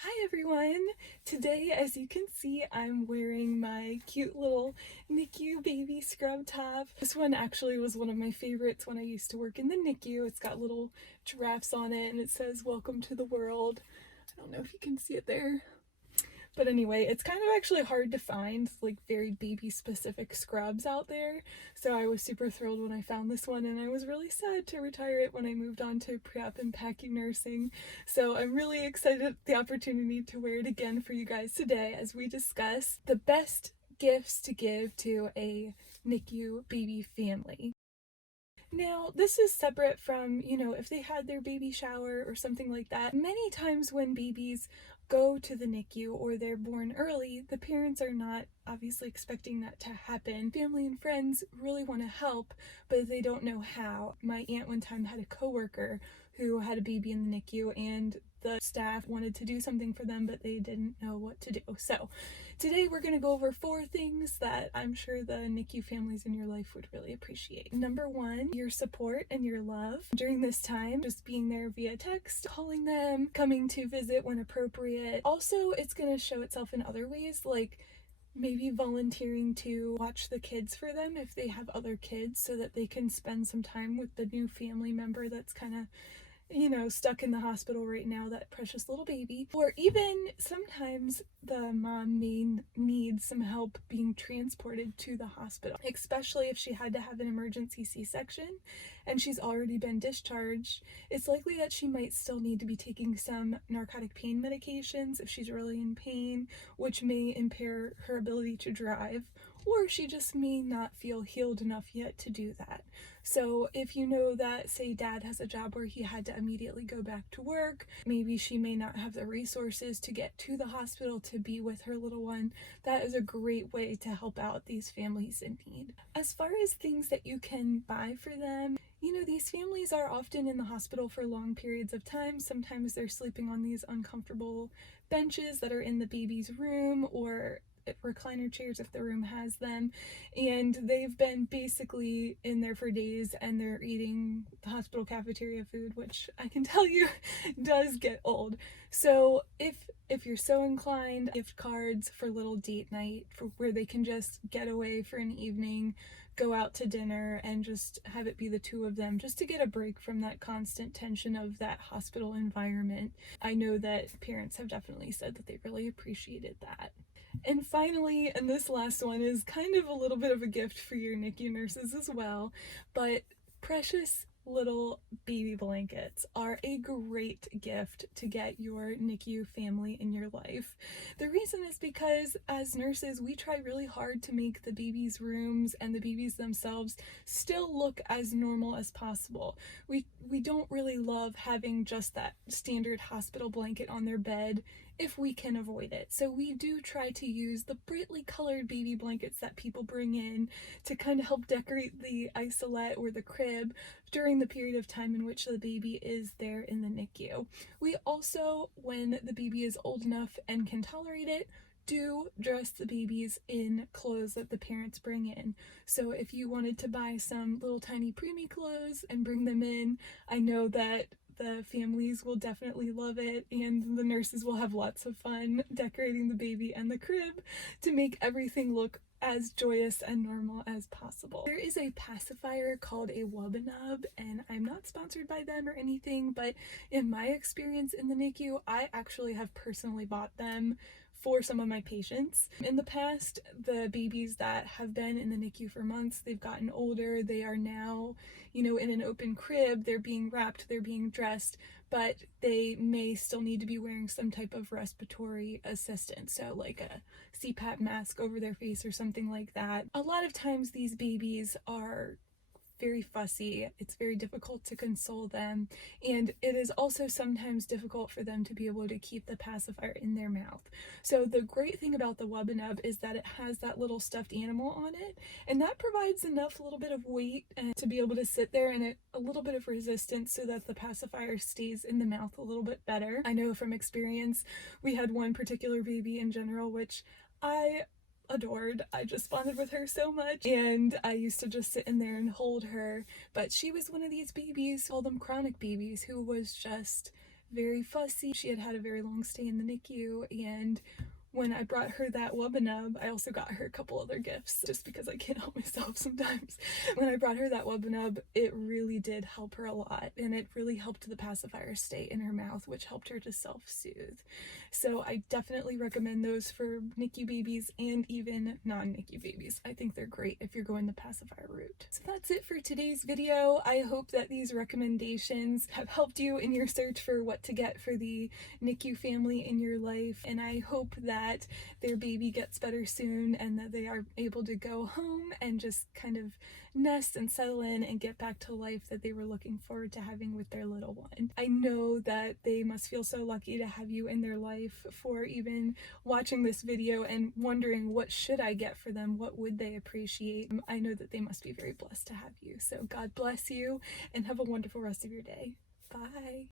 Hi everyone! Today, as you can see, I'm wearing my cute little NICU baby scrub top. This one actually was one of my favorites when I used to work in the NICU. It's got little giraffes on it and it says, "Welcome to the world." I don't know if you can see it there. But anyway, it's kind of actually hard to find like very baby specific scrubs out there. So I was super thrilled when I found this one, and I was really sad to retire it when I moved on to pre-op and PACU nursing. So I'm really excited at the opportunity to wear it again for you guys today as we discuss the best gifts to give to a NICU baby family. Now, this is separate from, if they had their baby shower or something like that. Many times when babies go to the NICU or they're born early, the parents are not obviously expecting that to happen. Family and friends really want to help, but they don't know how. My aunt one time had a coworker who had a baby in the NICU, and the staff wanted to do something for them, but they didn't know what to do. So today we're going to go over 4 things that I'm sure the NICU families in your life would really appreciate. Number 1, your support and your love during this time. Just being there via text, calling them, coming to visit when appropriate. Also, it's going to show itself in other ways, like maybe volunteering to watch the kids for them if they have other kids, so that they can spend some time with the new family member that's kind of stuck in the hospital right now, that precious little baby. Or even sometimes the mom may need some help being transported to the hospital, especially if she had to have an emergency C-section and she's already been discharged. It's likely that she might still need to be taking some narcotic pain medications if she's really in pain, which may impair her ability to drive, or she just may not feel healed enough yet to do that. So if you know that, say, dad has a job where he had to immediately go back to work, maybe she may not have the resources to get to the hospital to be with her little one, that is a great way to help out these families in need. As far as things that you can buy for them, these families are often in the hospital for long periods of time. Sometimes they're sleeping on these uncomfortable benches that are in the baby's room, or recliner chairs if the room has them, and they've been basically in there for days and they're eating the hospital cafeteria food, which I can tell you does get old. So if you're so inclined, gift cards for little date night, for where they can just get away for an evening, go out to dinner and just have it be the 2 of them, just to get a break from that constant tension of that hospital environment. I know that parents have definitely said that they really appreciated that. And finally, and this last one is kind of a little bit of a gift for your NICU nurses as well, but precious little baby blankets are a great gift to get your NICU family in your life. The reason is because as nurses, we try really hard to make the babies' rooms and the babies themselves still look as normal as possible. We don't really love having just that standard hospital blanket on their bed if we can avoid it. So we do try to use the brightly colored baby blankets that people bring in to kind of help decorate the isolette or the crib during the period of time in which the baby is there in the NICU. We also, when the baby is old enough and can tolerate it, do dress the babies in clothes that the parents bring in. So if you wanted to buy some little tiny preemie clothes and bring them in, I know that the families will definitely love it, and the nurses will have lots of fun decorating the baby and the crib to make everything look as joyous and normal as possible. There is a pacifier called a Wubbanub, and I'm not sponsored by them or anything, but in my experience in the NICU, I actually have personally bought them for some of my patients. In the past, the babies that have been in the NICU for months, they've gotten older, they are now, in an open crib, they're being wrapped, they're being dressed, but they may still need to be wearing some type of respiratory assistance, so like a CPAP mask over their face or something like that. A lot of times these babies are very fussy, it's very difficult to console them, and it is also sometimes difficult for them to be able to keep the pacifier in their mouth. So the great thing about the Wubbanub is that it has that little stuffed animal on it, and that provides enough little bit of weight and to be able to sit there, and a little bit of resistance so that the pacifier stays in the mouth a little bit better. I know from experience, we had one particular baby in general, which I adored. I just bonded with her so much, and I used to just sit in there and hold her, but she was one of these babies, call them chronic babies, who was just very fussy. She had had a very long stay in the NICU, and when I brought her that Wubbanub, I also got her a couple other gifts just because I can't help myself sometimes. When I brought her that Wubbanub, it really did help her a lot, and it really helped the pacifier stay in her mouth, which helped her to self-soothe. So I definitely recommend those for NICU babies and even non-NICU babies. I think they're great if you're going the pacifier route. So that's it for today's video. I hope that these recommendations have helped you in your search for what to get for the NICU family in your life, and I hope that their baby gets better soon and that they are able to go home and just kind of nest and settle in and get back to life that they were looking forward to having with their little one. I know that they must feel so lucky to have you in their life for even watching this video and wondering, what should I get for them? What would they appreciate? I know that they must be very blessed to have you. So God bless you and have a wonderful rest of your day. Bye.